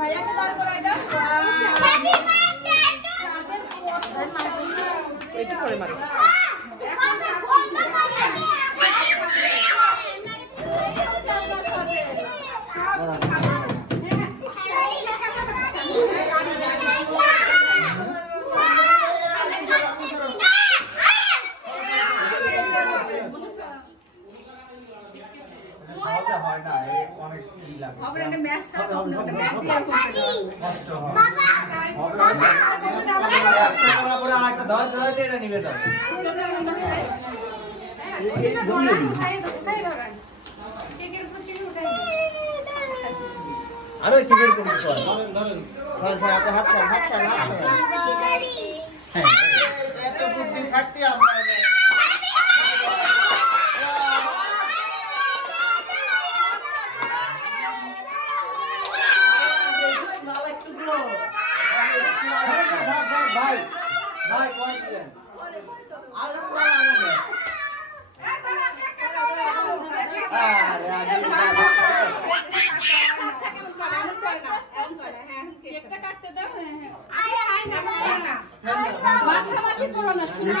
ভাইয়াকে দাঁড় করাই দাও একটু করে মারো হয় না অনেক ই লাগে আমরা একটা ম্যাচ সাথে আমরা ব্যাগ দিয়ে কষ্ট হয় বাবা পরে আরেকটা ধর ধর দিয়ে এটা নিবে তো আরো টিকেট করে ধরেন ধরেন ভাই আপনি হাত ছাড় হ্যাঁ এত বুদ্ধি থাকতে আমরা ভাই ভাই কোন দিলেন আর আরে একটা কাটতে দাও হ্যাঁ মাথা মাটি করো না শুনে